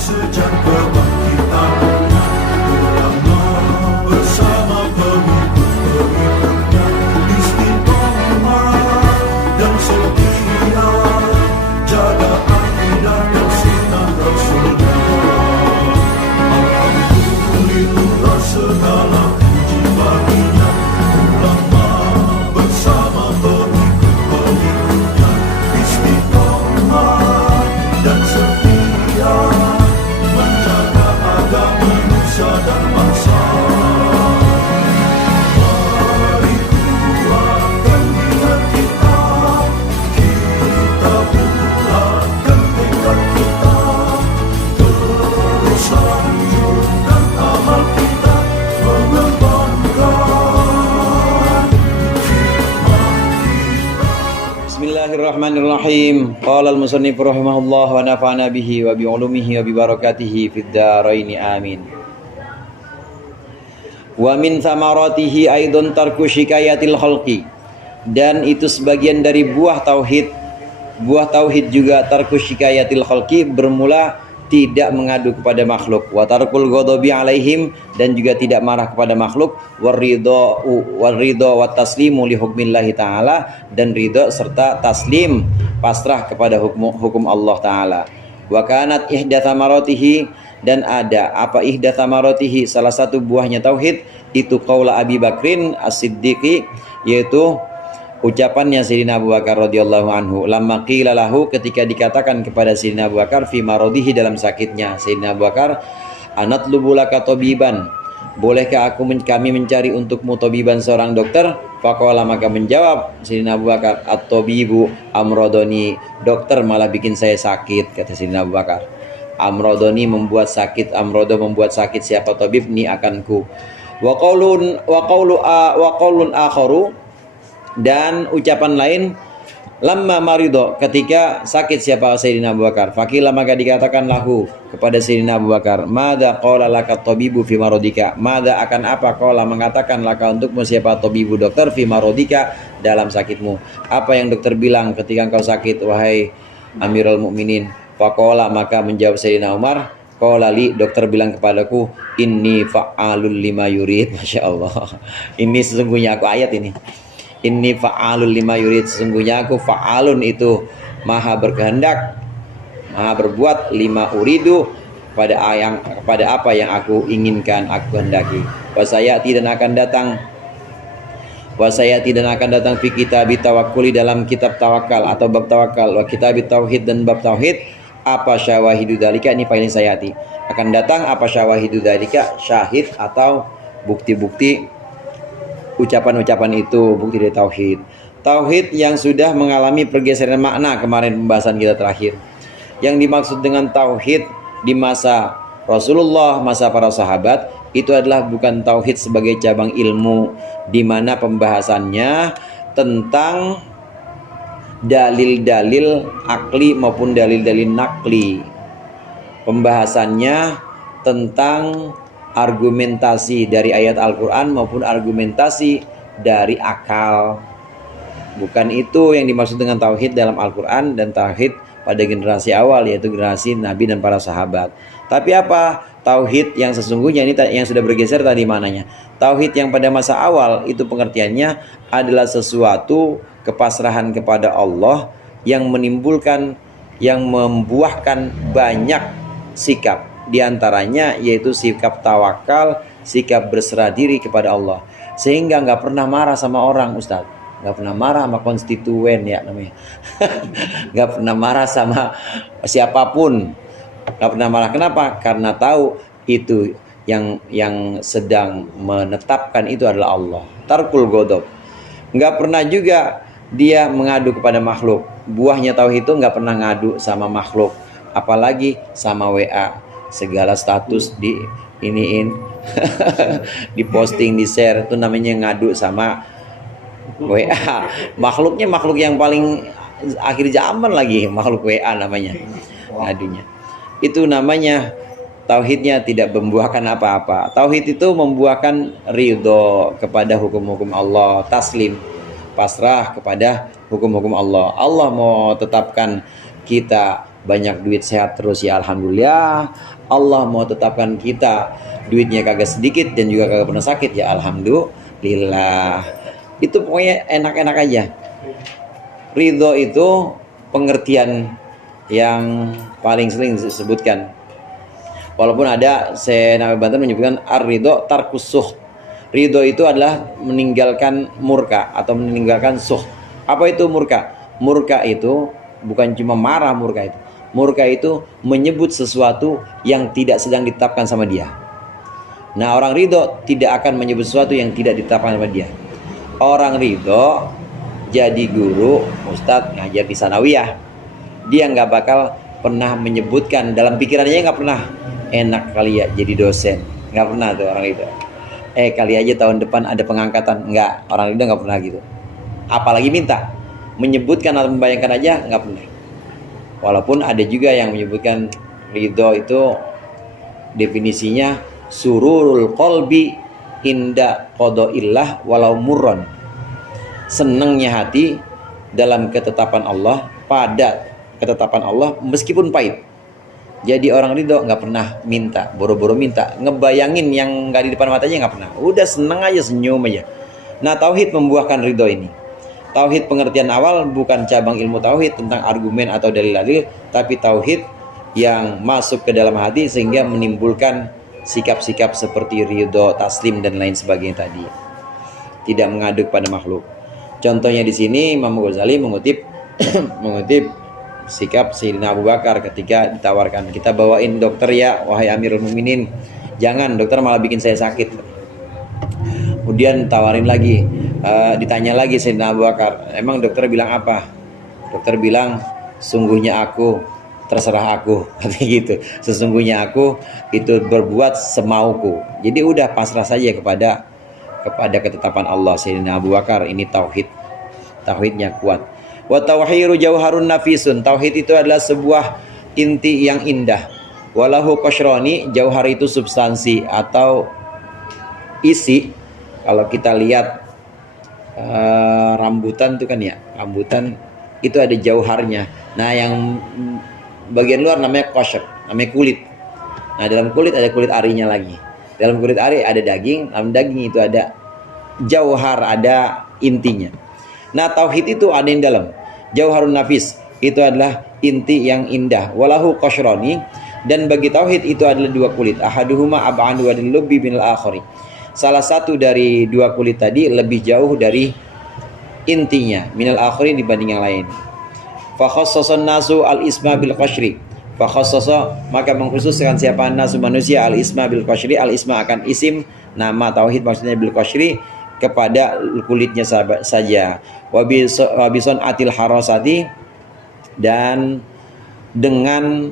sejak kebangkitan ulama bersama pengikut-pengikutnya istiqomah dan setia jaga akidah dan sunnah Rasulullah. Alhamdulillah segala puji baginya ulama bersama pengikut-pengikutnya istiqomah dan setia menjaga agama nusa dan bangsa. Mari kuatkan niat kita, kita bulatkan tekad kita, terus lanjutkan amal kita, mengembangkan hikmah kita. Bismillahirrahmanirrahim. Qala al-musannif rahimahullah wa nafa'ana bihi wa bi ulumihi wa bi barakatihi fid dharain amin. Wa min thamaratihi aidon tarku syikayatil khalqi. Dan itu sebagian dari buah tauhid. Buah tauhid juga tarku syikayatil khalqi, bermula tidak mengadu kepada makhluk. Wa tarkul ghadabi alaihim, dan juga tidak marah kepada makhluk. Waridho wa taslimu li hukmillahi ta'ala, dan ridho serta taslim pasrah kepada hukum Allah ta'ala. Wa kanat ihda thamaratihi, dan ada apa ihda thamaratihi, salah satu buahnya tauhid itu qaula Abi Bakrin As-Siddiqi, yaitu ucapannya Sayyidina Abu Bakar radhiyallahu anhu, lamma qila lahu, ketika dikatakan kepada Sayyidina Abu Bakar fi maradihi, dalam sakitnya. Sayyidina Abu Bakar, anatlubu laka tabiban, bolehkah kami mencari untukmu tabiban, seorang dokter? Faqala, maka menjawab Sayyidina Abu Bakar, at-tabibu amrodoni, dokter malah bikin saya sakit, kata Sayyidina Abu Bakar. Amrodoni membuat sakit, amrodo membuat sakit siapa tabib, ni akanku. Wa qaulun akharu, dan ucapan lain, lamma marido, ketika sakit siapa Sayyidina Abu Bakar. Fakila, maka dikatakan lahu kepada Sayyidina Abu Bakar, mada qala laka tabibu fi maradika, mada akan apa qala mengatakan laka untukmu siapa tabibu, dokter, fi maradika, dalam sakitmu. Apa yang dokter bilang ketika engkau sakit wahai Amirul Mukminin? Faqala, maka menjawab Sayyidina Umar, qala li, dokter bilang kepadaku, inni fa'alul lima yurid. Masya Allah, ini sesungguhnya aku, ayat ini, inni fa'alul lima yurid, sesungguhnya aku fa'alun, itu maha berkehendak, maha berbuat, lima uridu, pada apa yang aku inginkan, aku hendaki. Wasayati, dan akan datang fi kitab tawakkuli, dalam kitab tawakal atau bab tawakal, wa kitab tauhid, dan bab tauhid, apa syawahidu dalika, ini paling sayati, akan datang apa syawahidu dalika, syahid atau bukti-bukti ucapan-ucapan itu, bukti dari tauhid. Tauhid yang sudah mengalami pergeseran makna, kemarin pembahasan kita terakhir. Yang dimaksud dengan tauhid di masa Rasulullah, masa para sahabat, itu adalah bukan tauhid sebagai cabang ilmu, di mana pembahasannya tentang dalil-dalil akli maupun dalil-dalil nakli. Pembahasannya tentang argumentasi dari ayat Al-Quran maupun argumentasi dari akal. Bukan itu yang dimaksud dengan tauhid dalam Al-Quran dan tauhid pada generasi awal, yaitu generasi Nabi dan para sahabat. Tapi apa tauhid yang sesungguhnya, ini yang sudah bergeser tadi mananya. Tauhid yang pada masa awal itu pengertiannya adalah sesuatu kepasrahan kepada Allah yang menimbulkan, yang membuahkan banyak sikap. Di antaranya yaitu sikap tawakal, sikap berserah diri kepada Allah, sehingga nggak pernah marah sama orang, Ustaz. Nggak pernah marah sama konstituen, ya namanya. Nggak pernah marah sama siapapun. Nggak pernah marah. Kenapa? Karena tahu itu yang sedang menetapkan itu adalah Allah. Tarkul ghadab. Nggak pernah juga dia mengadu kepada makhluk. Buahnya tauhid itu nggak pernah ngadu sama makhluk, apalagi sama WA. Segala status di iniin, di posting, di share, itu namanya ngadu sama WA. Makhluknya makhluk yang paling akhir zaman lagi, makhluk WA namanya ngadunya. Itu namanya tauhidnya tidak membuahkan apa-apa. Tauhid itu membuahkan ridho kepada hukum-hukum Allah, taslim, pasrah kepada hukum-hukum Allah. Allah mau tetapkan kita banyak duit, sehat terus, ya alhamdulillah. Allah mau tetapkan kita duitnya kagak sedikit dan juga kagak pernah sakit, ya alhamdulillah. Itu pokoknya enak-enak aja. Ridho itu pengertian yang paling sering disebutkan. Walaupun ada Nabi Banten menyebutkan ar-ridho tarkus suh. Ridho itu adalah meninggalkan murka atau meninggalkan suh. Apa itu murka? Murka itu bukan cuma marah, murka itu. Murka itu menyebut sesuatu yang tidak sedang ditetapkan sama dia. Nah, orang ridho tidak akan menyebut sesuatu yang tidak ditetapkan sama dia. Orang ridho jadi guru, ustadz ngajar di sanawiyah, dia nggak bakal pernah menyebutkan, dalam pikirannya nggak pernah, enak kali ya jadi dosen, nggak pernah tuh orang itu. Kali aja tahun depan ada pengangkatan, nggak, orang itu nggak pernah gitu. Apalagi minta, menyebutkan atau membayangkan aja nggak pernah. Walaupun ada juga yang menyebutkan ridho itu definisinya sururul qalbi inda qadaillah walau murron. Senangnya hati dalam ketetapan Allah, pada ketetapan Allah meskipun pahit. Jadi orang ridho nggak pernah minta, boro-boro minta, ngebayangin yang nggak di depan matanya nggak pernah. Udah seneng aja, senyum aja. Nah, tauhid membuahkan ridho ini. Tauhid pengertian awal bukan cabang ilmu tauhid tentang argumen atau dalil-dalil, tapi tauhid yang masuk ke dalam hati sehingga menimbulkan sikap-sikap seperti ridho, taslim dan lain sebagainya tadi. Tidak mengaduk pada makhluk. Contohnya di sini Imam Ghazali mengutip sikap Sayyidina Abu Bakar ketika ditawarkan, kita bawain dokter ya wahai Amirul Mukminin, jangan, dokter malah bikin saya sakit. Kemudian tawarin lagi, ditanya lagi Sayyidina Abu Bakar, emang dokter bilang apa? Dokter bilang, sungguhnya aku, terserah aku, katanya gitu. Sesungguhnya aku itu berbuat semauku. Jadi udah pasrah saja kepada ketetapan Allah. Sayyidina Abu Bakar ini tauhidnya kuat. Wa tauhiru jauharun nafisun. Tauhid itu adalah sebuah inti yang indah. Walahu qashrani, jauhar itu substansi atau isi. Kalau kita lihat rambutan itu kan ya, rambutan itu ada jauharnya. Nah, yang bagian luar namanya qashr, namanya kulit. Nah, dalam kulit ada kulit arinya lagi. Dalam kulit ari ada daging, dalam daging itu ada jauhar, ada intinya. Nah, tauhid itu ada yang dalam. Jauharun nafis itu adalah inti yang indah. Walahu qashrani, dan bagi tauhid itu adalah dua kulit. Ahaduhuma ab'adu wa lubbi binal akhari. Salah satu dari dua kulit tadi lebih jauh dari intinya, minal akhari dibanding yang lain. Fa khassasan nasu al isma bil qashri. Fa khassasa, maka mengkhususkan siapa nasu manusia al isma bil qashri, al isma akan isim nama tauhid maksudnya bil qashri, kepada kulitnya saja. Wabison atil harosati, dan dengan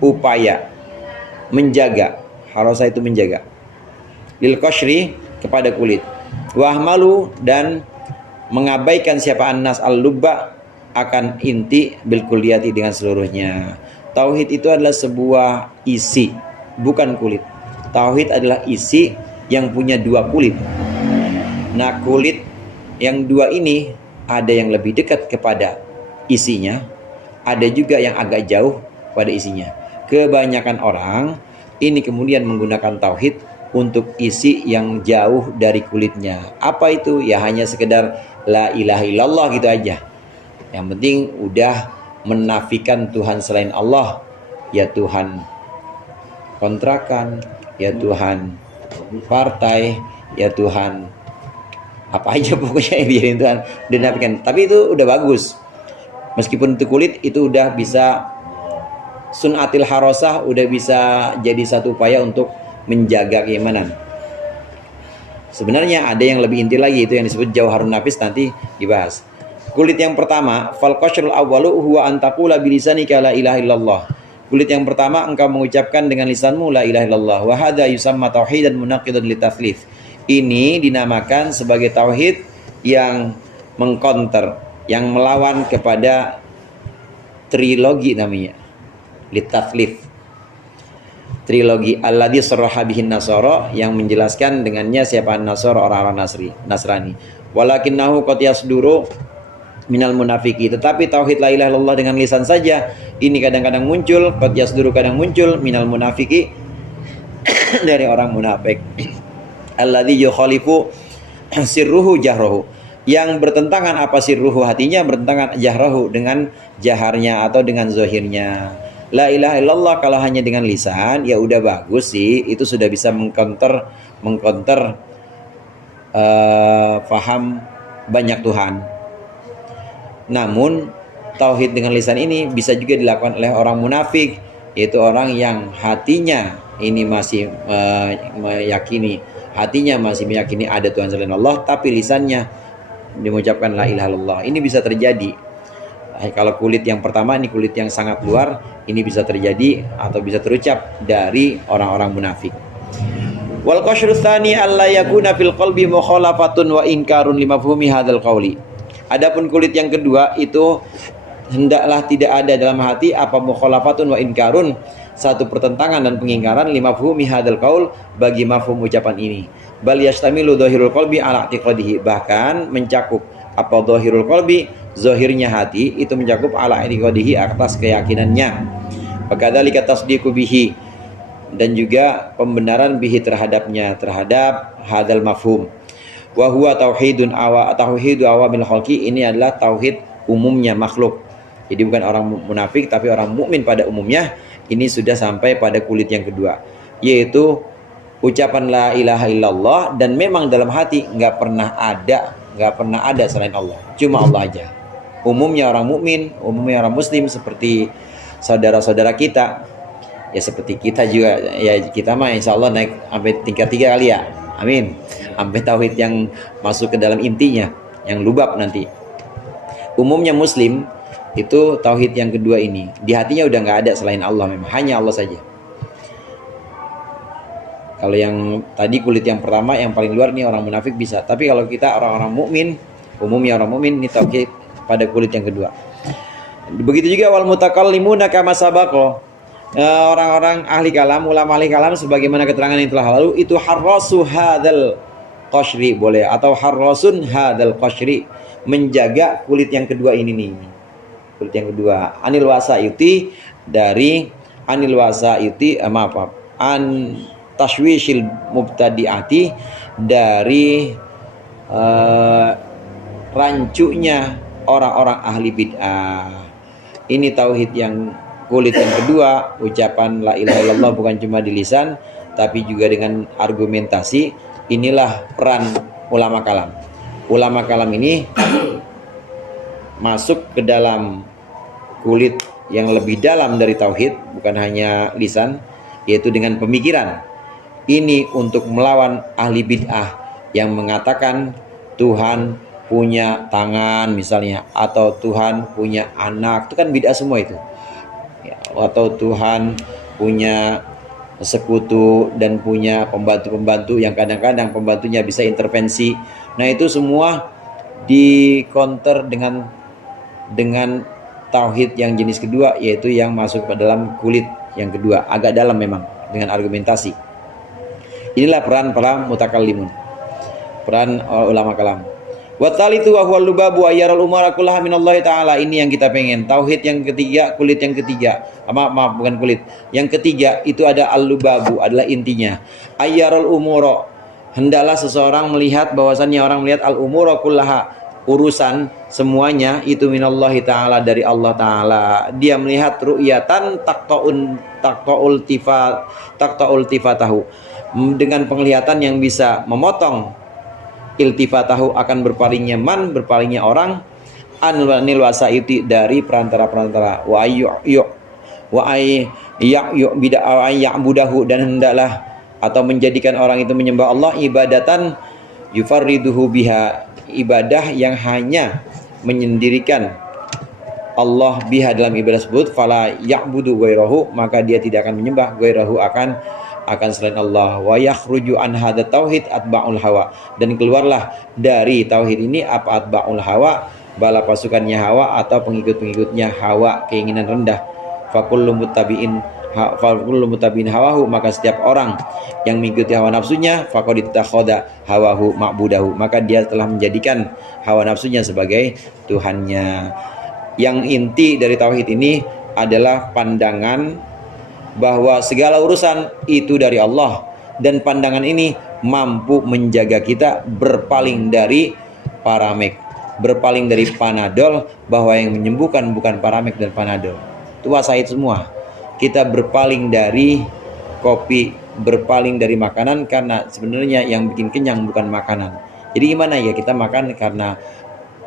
upaya menjaga, harosa itu menjaga, lil qashri kepada kulit, wahmalu, dan mengabaikan siapa annas al lubba akan inti bil kulliyati dengan seluruhnya. Tauhid itu adalah sebuah isi, bukan kulit. Tauhid adalah isi yang punya dua kulit. Nah, kulit yang dua ini ada yang lebih dekat kepada isinya, ada juga yang agak jauh pada isinya. Kebanyakan orang ini kemudian menggunakan tauhid untuk isi yang jauh dari kulitnya. Apa itu? Ya hanya sekedar la ilaha illallah gitu aja. Yang penting udah menafikan Tuhan selain Allah. Ya Tuhan kontrakan, ya Tuhan partai, ya Tuhan apa aja pokoknya yang biarin Tuhan dinafikan. Tapi itu udah bagus. Meskipun itu kulit, itu udah bisa sunatil harosah, udah bisa jadi satu upaya untuk menjaga keimanan. Sebenarnya ada yang lebih inti lagi, itu yang disebut jauharun nafis, nanti dibahas. Kulit yang pertama, fal qashrul awwalu huwa an taqula bilisanika la ilaha illallah. Kulit yang pertama, engkau mengucapkan dengan lisanmu la ilaha illallah. Wa hadza yusamma tauhidan munaqidan litathlits. Ini dinamakan sebagai tauhid yang mengkonter, yang melawan kepada trilogi namanya, litathlits. Trilogi alladzi sarraha bihin nasara, yang menjelaskan dengannya siapa nasara, orang-orang Nasrani. Walakinnahu qad yasduru minal munafiki, tetapi tauhid la ilaha illallah dengan lisan saja Ini kadang-kadang muncul, qad yasduru kadang muncul minal munafiki dari orang munafik. Alladzi yukhalifu sirruhu jahrahu, yang bertentangan apa sirruhu hatinya, bertentangan jahrahu dengan jaharnya atau dengan zahirnya. La ilaha illallah kalau hanya dengan lisan ya udah bagus sih, itu sudah bisa mengcounter faham banyak Tuhan. Namun tauhid dengan lisan ini bisa juga dilakukan oleh orang munafik, yaitu orang yang hatinya ini masih meyakini, ada Tuhan selain Allah, tapi lisannya mengucapkan la ilaha illallah. Ini bisa terjadi. Kalau kulit yang pertama, ini kulit yang sangat luar, ini bisa terjadi atau bisa terucap dari orang-orang munafik. Wal qasyrus tsani alla yakuna fil qalbi mukhalafatun wa inkarun limafhumi hadzal qauli. Adapun kulit yang kedua itu hendaklah tidak ada dalam hati apa mukhalafatun wa inkarun, satu pertentangan dan pengingkaran limafhumi hadzal qaul, bagi mafhum ucapan ini. Bal yastamilu dhahirul qalbi ala i'tiqadihi, bahkan mencakup apa dhahirul qalbi, zahirnya hati itu mencakup ala i'tiqadihi, atas keyakinannya. Fakadzalika tasdiqu bihi, dan juga pembenaran bihi terhadapnya, terhadap hadzal mafhum. Wa huwa tauhidu awamil khalqi, ini adalah tauhid umumnya makhluk. Jadi bukan orang munafik tapi orang mukmin pada umumnya. Ini sudah sampai pada kulit yang kedua, yaitu ucapan la ilaha illallah, dan memang dalam hati nggak pernah ada selain Allah, cuma Allah aja. Umumnya orang mukmin, umumnya orang muslim, seperti saudara-saudara kita, ya seperti kita juga, ya kita mah insya Allah naik sampai tingkat 3 kali ya, amin, sampai tauhid yang masuk ke dalam intinya, yang lubab nanti. Umumnya muslim itu tauhid yang kedua ini, di hatinya udah nggak ada selain Allah, memang hanya Allah saja. Kalau yang tadi kulit yang pertama yang paling luar ini orang munafik bisa, tapi kalau kita orang-orang mukmin, umumnya orang mukmin, ini tauhid pada kulit yang kedua. Begitu juga wal mutakallimuna kama sabaqo, orang-orang ahli kalam, ulama ahli kalam, sebagaimana keterangan yang telah lalu, itu harrasu hadzal qashri, boleh, atau harrasun hadzal qashri, menjaga kulit yang kedua ini nih. Kulit yang kedua, anil wasaiti, dari anil wasaiti, an tashwishil mubtadi'ati, dari rancunya orang-orang ahli bid'ah. Ini tauhid yang kulit yang kedua, ucapan la ilaha illallah bukan cuma di lisan tapi juga dengan argumentasi. Inilah peran ulama kalam. Ulama kalam ini masuk ke dalam kulit yang lebih dalam dari tauhid, bukan hanya lisan, yaitu dengan pemikiran. Ini untuk melawan ahli bid'ah yang mengatakan Tuhan punya tangan misalnya, atau Tuhan punya anak, itu kan bid'ah semua itu. Atau Tuhan punya sekutu dan punya pembantu-pembantu yang kadang-kadang pembantunya bisa intervensi. Nah, itu semua di counter dengan tauhid yang jenis kedua, yaitu yang masuk ke dalam kulit yang kedua, agak dalam memang, dengan argumentasi. Inilah peran para mutakallimun, peran ulama kalam. Wa tsalitsu wa huwa lubabu ayyaral umara kullaha minallahi taala. Ini yang kita pengen. Tauhid yang ketiga, kulit yang ketiga. Maaf, bukan kulit. Yang ketiga itu ada al-lubabu, adalah intinya. Ayyaral umura, hendaklah seseorang melihat, bahwasannya orang melihat al-umura kullaha, urusan semuanya itu minallahi taala, dari Allah taala. Dia melihat ru'yatan taqta'ul tifatahu, dengan penglihatan yang bisa memotong iltifatahu, akan berpalingnya orang, anil wasaiti, dari perantara-perantara, wa ya'budahu, dan hendaklah atau menjadikan orang itu menyembah Allah ibadatan yufarriduhu biha, ibadah yang hanya menyendirikan Allah biha dalam ibadah tersebut. Fala ya'budu ghairahu, maka dia tidak akan menyembah ghairahu, akan selain Allah. Wa yakhruju an hadza tauhid atba'ul hawa, dan keluarlah dari tauhid ini apa atba'ul hawa, bala pasukannya hawa atau pengikut-pengikutnya hawa, keinginan rendah. Fa kullu muttabi'in hawahu, maka setiap orang yang mengikuti hawa nafsunya, faqad ittakhadha hawahu ma'budahu, maka dia telah menjadikan hawa nafsunya sebagai Tuhannya. Yang inti dari tauhid ini adalah pandangan bahwa segala urusan itu dari Allah, dan pandangan ini mampu menjaga kita berpaling dari paramek, berpaling dari panadol, bahwa yang menyembuhkan bukan paramek dan panadol. Tua Said semua. Kita berpaling dari kopi, berpaling dari makanan, karena sebenarnya yang bikin kenyang bukan makanan. Jadi gimana ya, kita makan karena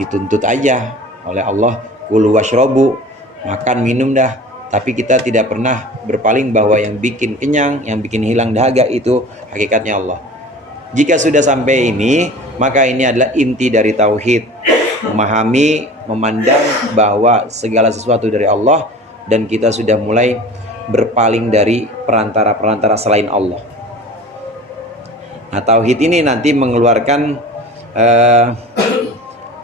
dituntut aja oleh Allah, kulu washrobu, makan minum dah. Tapi kita tidak pernah berpaling bahwa yang bikin kenyang, yang bikin hilang dahaga itu hakikatnya Allah. Jika sudah sampai ini, maka ini adalah inti dari tauhid. Memahami, memandang bahwa segala sesuatu dari Allah, dan kita sudah mulai berpaling dari perantara-perantara selain Allah. Nah, tauhid ini nanti mengeluarkan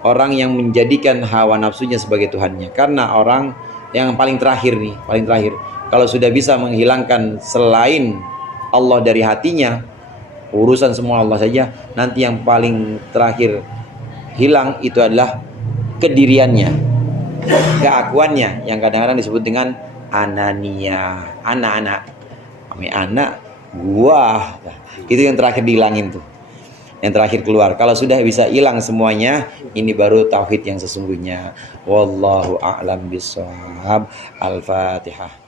orang yang menjadikan hawa nafsunya sebagai Tuhannya. Karena orang yang paling terakhir nih, kalau sudah bisa menghilangkan selain Allah dari hatinya, urusan semua Allah saja, nanti yang paling terakhir hilang itu adalah kediriannya, keakuannya, yang kadang-kadang disebut dengan anania, anak-anak, anak gua, itu yang terakhir dihilangin tuh, yang terakhir keluar. Kalau sudah bisa hilang semuanya, ini baru tauhid yang sesungguhnya. Wallahu a'lam bishawab. Al-Fatihah.